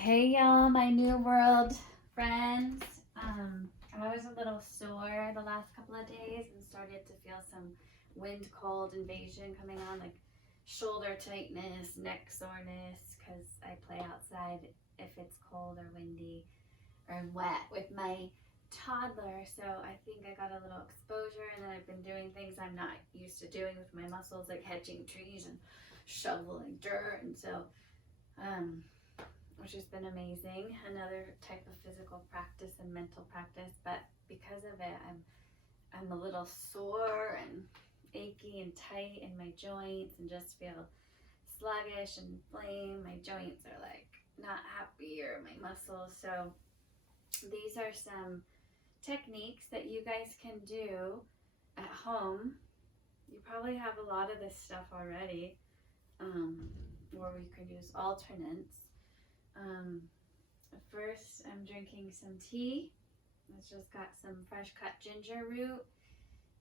Hey y'all, my new world friends. I was a little sore the last couple of days and started to feel some wind cold invasion coming on, like shoulder tightness, neck soreness, because I play outside if it's cold or windy or wet with my toddler. So I think I got a little exposure, and then I've been doing things I'm not used to doing with my muscles, like hedging trees and shoveling dirt, and so which has been amazing. Another type of physical practice and mental practice, but because of it, I'm a little sore and achy and tight in my joints, and just feel sluggish and inflamed. My joints are like not happy, or my muscles. So these are some techniques that you guys can do at home. You probably have a lot of this stuff already, or we could use alternates. First, I'm drinking some tea. It's just got some fresh cut ginger root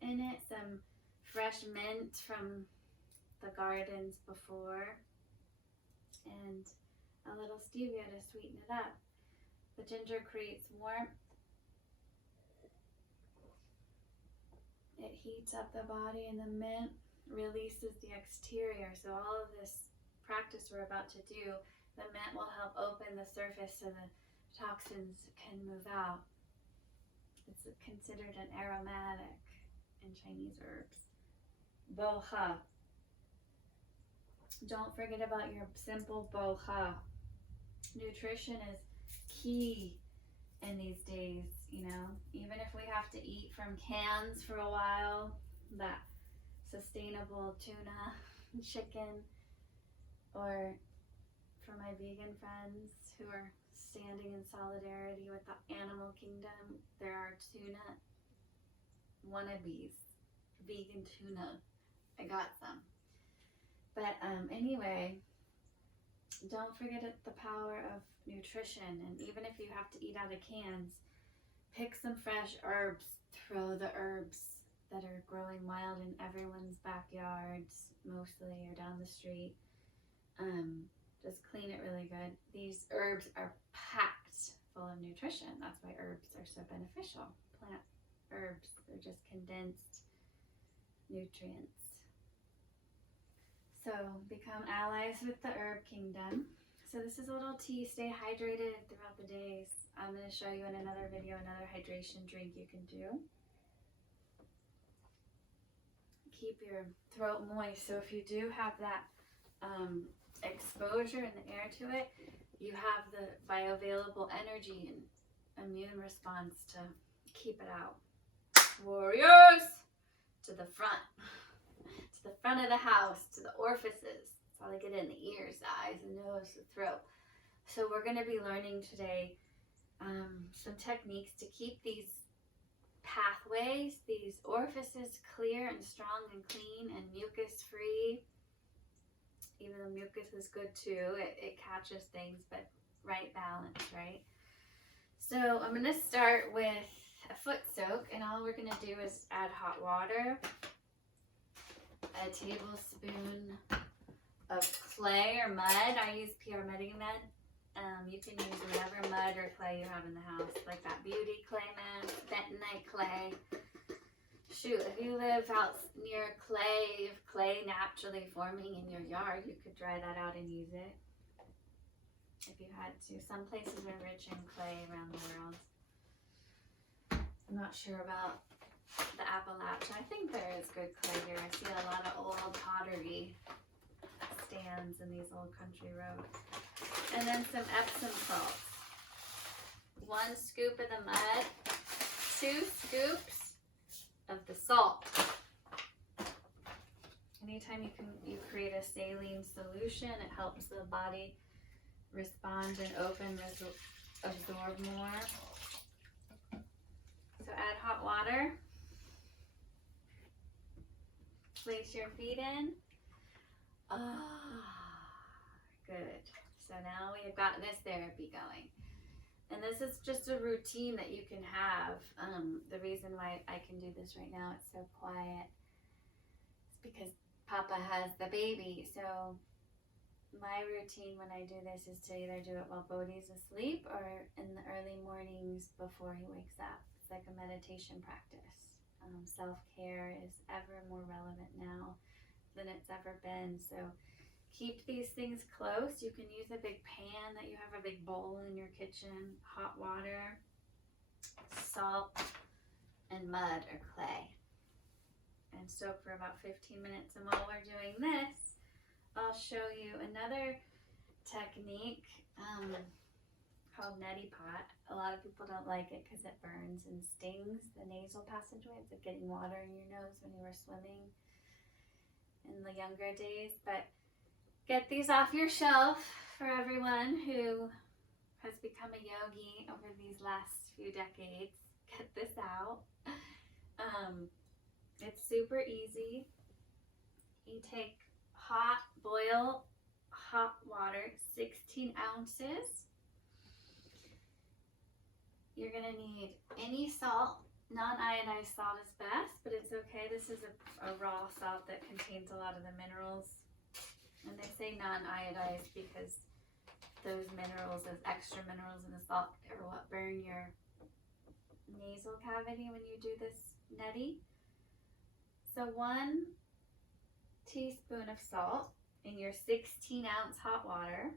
in it, some fresh mint from the gardens before, and a little stevia to sweeten it up. The ginger creates warmth. It heats up the body, and the mint releases the exterior. So all of this practice we're about to do, the mint will help open the surface so the toxins can move out. It's considered an aromatic in Chinese herbs. Boha. Don't forget about your simple boha. Nutrition is key in these days, even if we have to eat from cans for a while, that sustainable tuna, chicken, or for my vegan friends who are standing in solidarity with the animal kingdom, there are tuna wannabes, vegan tuna. I got some. But anyway, don't forget the power of nutrition. And even if you have to eat out of cans, pick some fresh herbs. Throw the herbs that are growing wild in everyone's backyards, mostly, or down the street. Just clean it really good. These herbs are packed full of nutrition. That's why herbs are so beneficial. Plant herbs are just condensed nutrients. So become allies with the herb kingdom. So this is a little tea. Stay hydrated throughout the days. I'm going to show you in another video another hydration drink you can do. Keep your throat moist. So if you do have that exposure in the air to it, you have the bioavailable energy and immune response to keep it out. Warriors, to the front. To the front of the house, to the orifices. That's how they get in: the ears, the eyes, the nose, the throat. So we're going to be learning today some techniques to keep these pathways, these orifices clear and strong and clean and mucus free. Even though mucus is good too, it catches things, but right balance, right? So I'm going to start with a foot soak, and all we're going to do is add hot water, a tablespoon of clay or mud. I use PR Medi mud. You can use whatever mud or clay you have in the house, like that beauty clay mud, bentonite clay. Shoot, if you live out near clay naturally forming in your yard, you could dry that out and use it if you had to. Some places are rich in clay around the world. I'm not sure about the Appalachia. I think there is good clay here. I see a lot of old pottery stands in these old country roads. And then some Epsom salts. 1 scoop of the mud, 2 scoops of the salt. Anytime you create a saline solution, it helps the body respond and open, absorb more. So add hot water. Place your feet in. Good. So now we have gotten this therapy going. And this is just a routine that you can have. The reason why I can do this right now, it's so quiet, is because Papa has the baby. So my routine when I do this is to either do it while Bodhi's asleep or in the early mornings before he wakes up. It's like a meditation practice. Self-care is ever more relevant now than it's ever been. So keep these things close. You can use a big pan that you have, a big bowl in your kitchen, hot water, salt, and mud or clay. And soak for about 15 minutes. And while we're doing this, I'll show you another technique called neti pot. A lot of people don't like it because it burns and stings the nasal passageway. It's like getting water in your nose when you were swimming in the younger days. But get these off your shelf for everyone who has become a yogi over these last few decades. Get this out. It's super easy. You take boil hot water, 16 ounces. You're gonna need any salt. Non-iodized salt is best, but it's okay. This is a raw salt that contains a lot of the minerals. And they say non-iodized because those minerals, those extra minerals in the salt, are what burn your nasal cavity when you do this neti. So 1 teaspoon of salt in your 16-ounce hot water.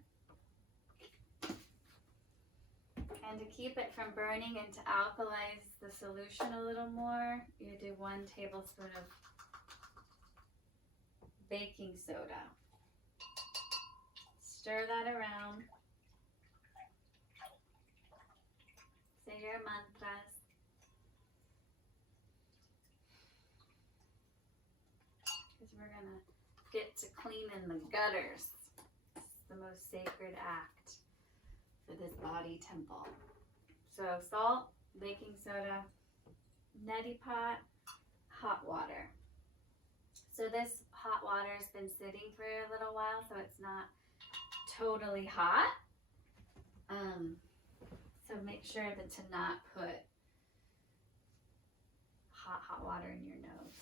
And to keep it from burning and to alkalize the solution a little more, you do 1 tablespoon of baking soda. Stir that around. Say your mantras. Because we're going to get to cleaning the gutters. It's the most sacred act for this body temple. So salt, baking soda, neti pot, hot water. So this hot water has been sitting for a little while, so it's not totally hot. So make sure to not put hot water in your nose.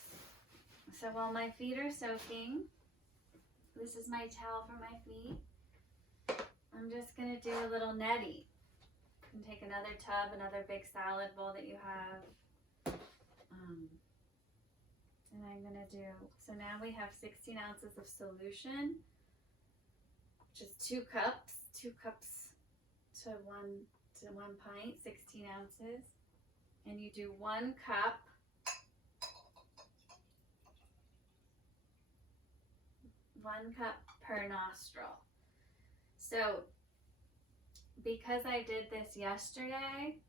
So while my feet are soaking, this is my towel for my feet. I'm just going to do a little neti. You can take another tub, another big salad bowl that you have. And I'm going to do, so now we have 16 ounces of solution, which is 2 cups to one pint, 16 ounces. And you do 1 cup per nostril. So because I did this yesterday,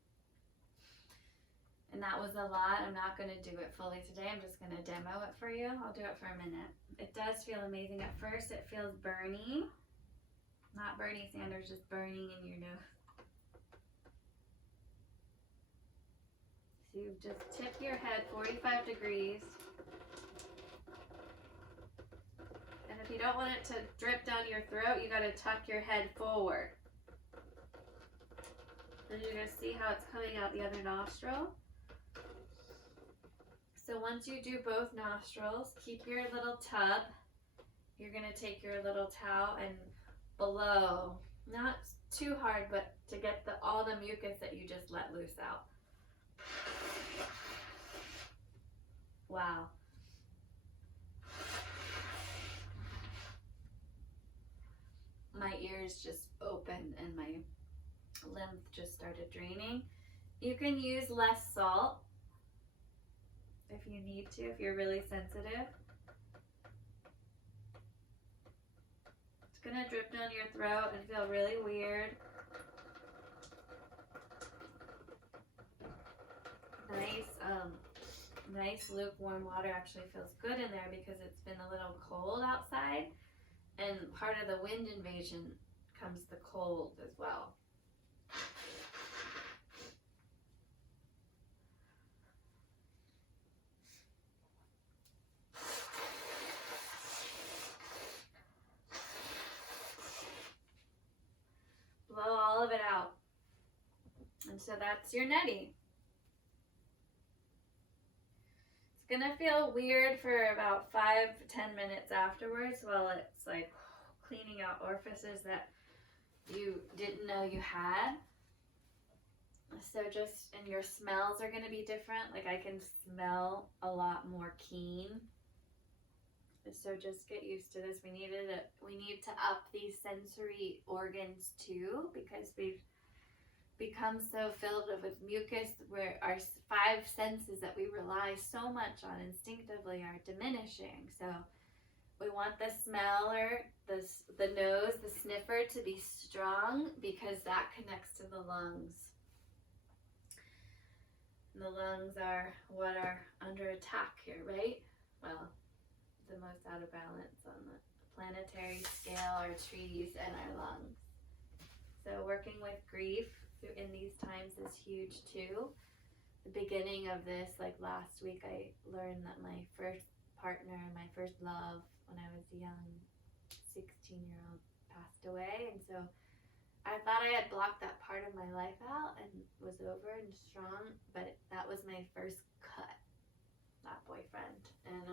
and that was a lot, I'm not going to do it fully today. I'm just going to demo it for you. I'll do it for a minute. It does feel amazing. At first it feels burny. Not Bernie Sanders, just burning in your nose. So you just tip your head 45 degrees. And if you don't want it to drip down your throat, you got to tuck your head forward. And you're going to see how it's coming out the other nostril. So once you do both nostrils, keep your little tub. You're going to take your little towel and blow. Not too hard, but to get all the mucus that you just let loose out. Wow. My ears just opened and my lymph just started draining. You can use less salt if you need to, if you're really sensitive. It's gonna drip down your throat and feel really weird. Nice lukewarm water actually feels good in there because it's been a little cold outside, and part of the wind invasion comes the cold as well. Blow all of it out. And so that's your neti. It's gonna feel weird for about 5 to 10 minutes afterwards while it's like cleaning out orifices that you didn't know you had. So just, and your smells are going to be different. Like I can smell a lot more keen. So just get used to this. We need to up these sensory organs too, because we've become so filled with mucus where our 5 senses that we rely so much on instinctively are diminishing. So we want the smeller, the nose, the sniffer to be strong, because that connects to the lungs. And the lungs are what are under attack here, right? Well, the most out of balance on the planetary scale are trees and our lungs. So working with grief in these times is huge too. The beginning of this, like last week, I learned that my first partner and my first love when I was a young 16-year-old passed away. And so I thought I had blocked that part of my life out and was over and strong, but that was my first cut, that boyfriend, and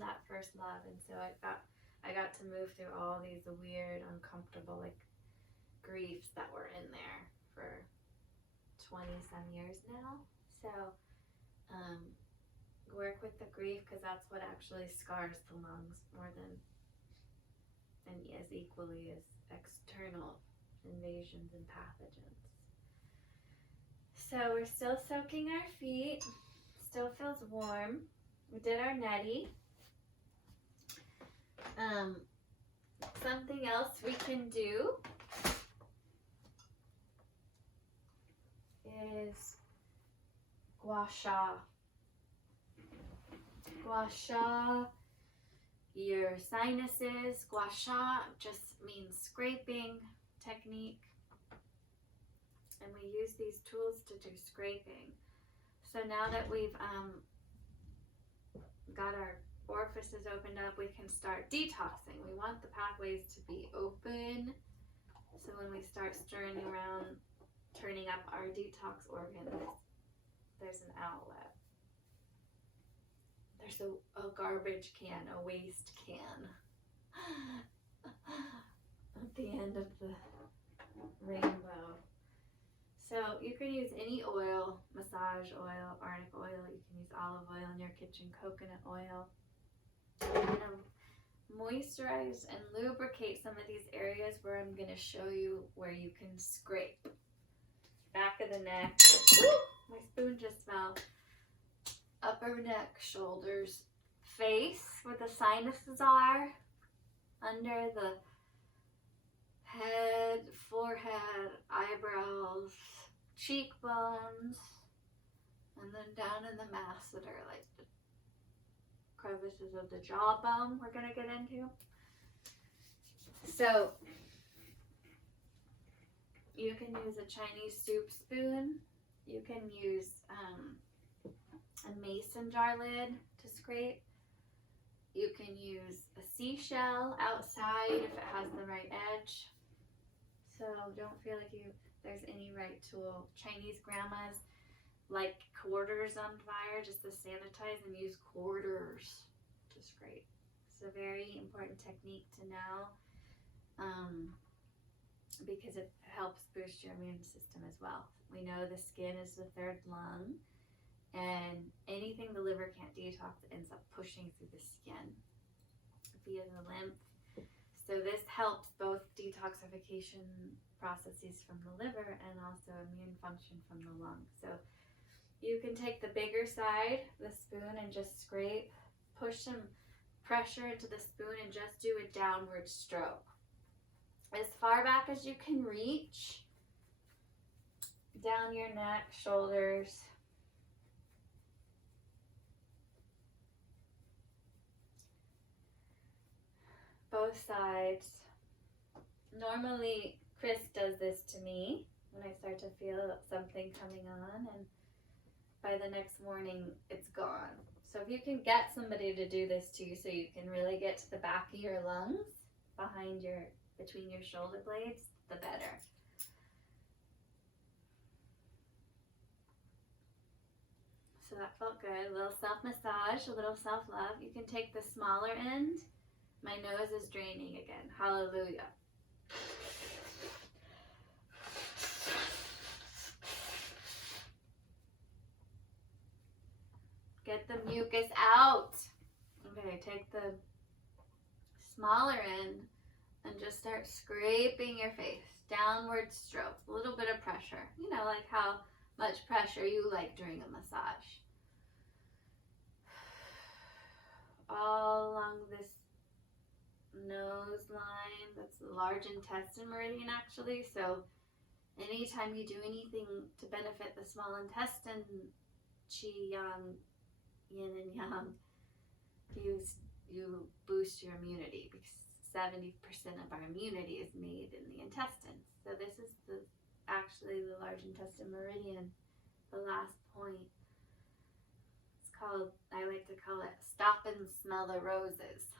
that first love. And so I got to move through all these weird, uncomfortable, like griefs that were in there for 20 some years now. So work with the grief, because that's what actually scars the lungs more than, and as equally as external invasions and pathogens. So we're still soaking our feet, still feels warm. We did our neti. Something else we can do is gua sha. Gua sha your sinuses. Gua sha just means scraping technique, and we use these tools to do scraping. So now that we've got our orifices opened up, we can start detoxing. We want the pathways to be open, so when we start stirring around, turning up our detox organs, there's an outlet. There's a garbage can, a waste can at the end of the rainbow. So you can use any oil, massage oil, arnica oil, you can use olive oil in your kitchen, coconut oil. I'm going to moisturize and lubricate some of these areas where I'm going to show you where you can scrape. Back of the neck. Woo! My spoon just fell. Upper neck, shoulders, face, where the sinuses are, under the head, forehead, eyebrows, cheekbones, and then down in the masseter, like the crevices of the jawbone we're going to get into. So you can use a Chinese soup spoon. You can use a mason jar lid to scrape. You can use a seashell outside if it has the right edge. So don't feel like there's any right tool. Chinese grandmas like quarters on fire just to sanitize, and use quarters to scrape. It's a very important technique to know, because it helps boost your immune system as well. We know the skin is the 3rd lung, and anything the liver can't detox ends up pushing through the skin via the lymph. So this helps both detoxification processes from the liver and also immune function from the lung. So you can take the bigger side, the spoon, and just scrape, push some pressure into the spoon, and just do a downward stroke. As far back as you can reach, down your neck, shoulders, both sides. Normally, Chris does this to me when I start to feel something coming on, and by the next morning, it's gone. So if you can get somebody to do this to you, so you can really get to the back of your lungs, between your shoulder blades, the better. So that felt good. A little self-massage, a little self-love. You can take the smaller end My nose is draining again. Hallelujah. Get the mucus out. Okay, take the smaller end and just start scraping your face. Downward stroke. A little bit of pressure. You know, like how much pressure you like during a massage. All along this nose line. That's the large intestine meridian, actually. So anytime you do anything to benefit the small intestine, qi, yang, yin and yang, you boost your immunity, because 70% of our immunity is made in the intestines. So this is actually the large intestine meridian, the last point. It's called, I like to call it, stop and smell the roses.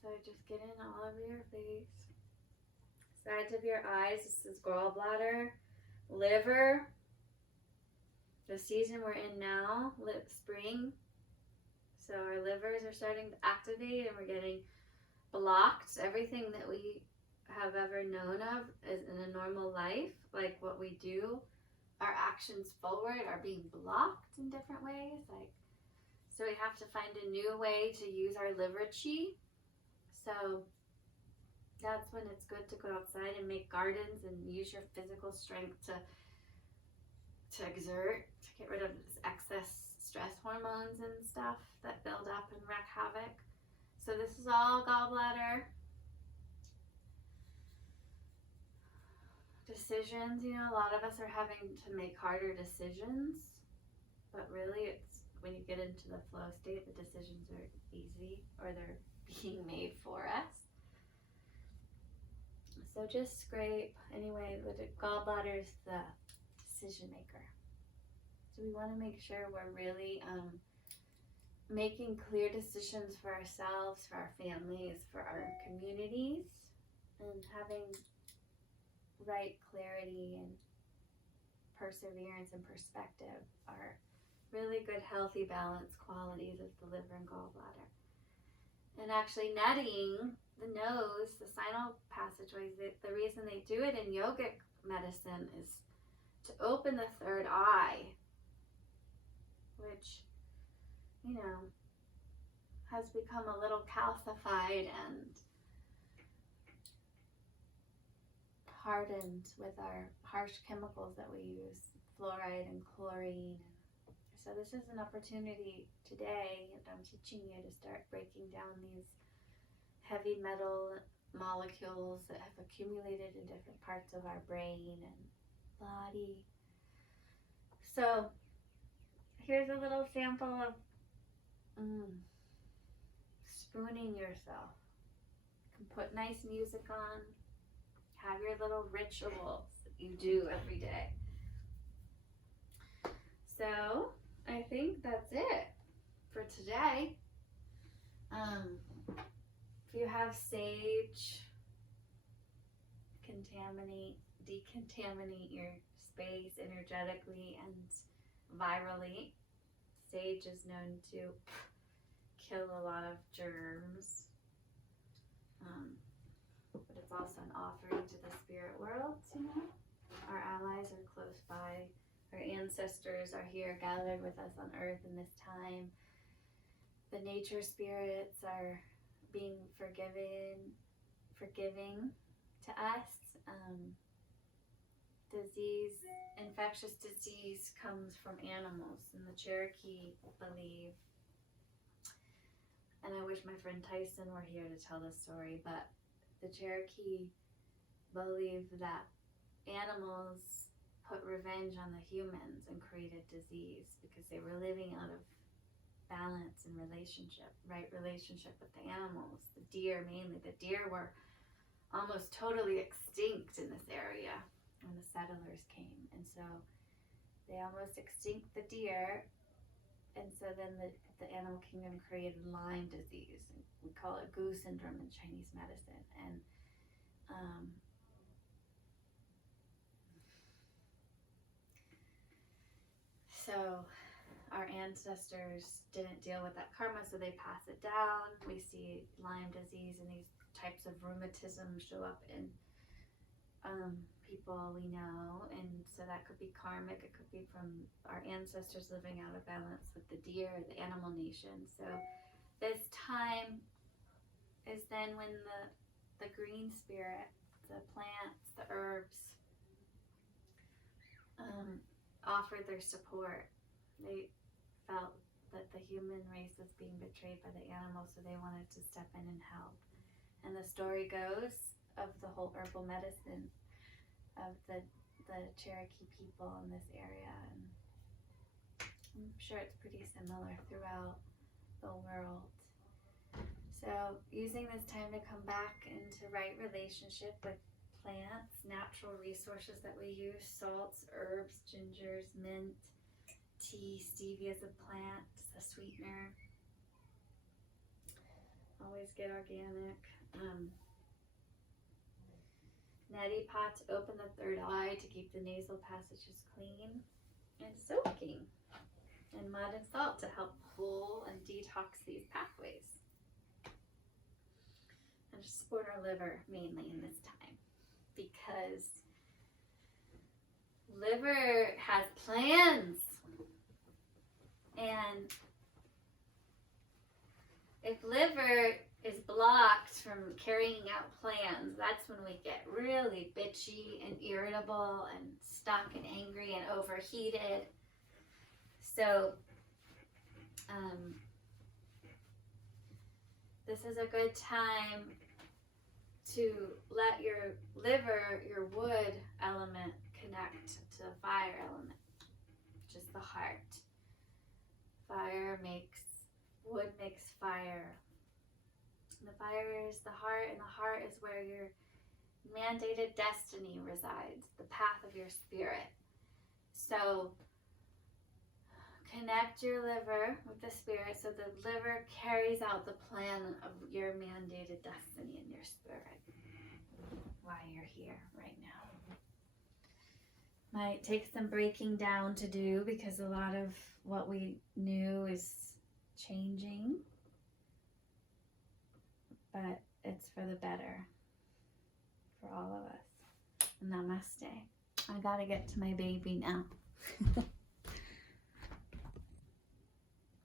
So just get in all over your face. Sides of your eyes, this is gallbladder, liver. The season we're in now, spring. So our livers are starting to activate and we're getting blocked. Everything that we have ever known of is in a normal life, like what we do, our actions forward are being blocked in different ways. So we have to find a new way to use our liver chi. So that's when it's good to go outside and make gardens and use your physical strength to exert, to get rid of this excess stress hormones and stuff that build up and wreak havoc. So this is all gallbladder. Decisions, you know, a lot of us are having to make harder decisions, but really it's when you get into the flow state, the decisions are easy, or they're being made for us. So just scrape. Anyway, the gallbladder is the decision maker. So we want to make sure we're really making clear decisions for ourselves, for our families, for our communities, and having right clarity and perseverance and perspective are really good, healthy, balanced qualities of the liver and gallbladder. And actually netting the nose, the sinal passageways, the reason they do it in yogic medicine is to open the third eye, which, you know, has become a little calcified and hardened with our harsh chemicals that we use, fluoride and chlorine. So this is an opportunity today, and I'm teaching you to start breaking down these heavy metal molecules that have accumulated in different parts of our brain and body. So here's a little sample of spooning yourself. You can put nice music on, have your little rituals that you do every day. So I think that's it for today. If you have sage, decontaminate your space energetically and virally. Sage is known to kill a lot of germs, but it's also an offering to the spirit world. You know, our allies are close by. Our ancestors are here gathered with us on earth in this time. The nature spirits are being forgiving to us. Infectious disease comes from animals, and the Cherokee believe, and I wish my friend Tyson were here to tell this story, but the Cherokee believe that animals put revenge on the humans and created disease because they were living out of balance and right relationship with the animals. The deer mainly. The deer were almost totally extinct in this area when the settlers came. And so they almost extinct the deer. And so then the animal kingdom created Lyme disease. We call it goose syndrome in Chinese medicine. And so our ancestors didn't deal with that karma, so they pass it down. We see Lyme disease and these types of rheumatism show up in people we know, and so that could be karmic. It could be from our ancestors living out of balance with the deer, the animal nation. So this time is then when the green spirit, the plants, the herbs, offered their support. They felt that the human race was being betrayed by the animals, so they wanted to step in and help. And the story goes of the whole herbal medicine of the Cherokee people in this area, and I'm sure it's pretty similar throughout the world. So using this time to come back into right relationship with plants, natural resources that we use, salts, herbs, gingers, mint, tea, stevia is a plant, a sweetener. Always get organic. Neti pot to open the third eye to keep the nasal passages clean. And soaking. And mud and salt to help pull and detox these pathways. And to support our liver mainly in this time, because liver has plans, and if liver is blocked from carrying out plans, that's when we get really bitchy and irritable and stuck and angry and overheated. So this is a good time to let your liver, your wood element, connect to the fire element, which is the heart. Fire makes, wood makes fire. The fire is the heart, and the heart is where your mandated destiny resides, the path of your spirit. So connect your liver with the spirit so the liver carries out the plan of your mandated destiny in your spirit while you're here right now. Might take some breaking down to do, because a lot of what we knew is changing, but it's for the better for all of us. Namaste. I gotta get to my baby now.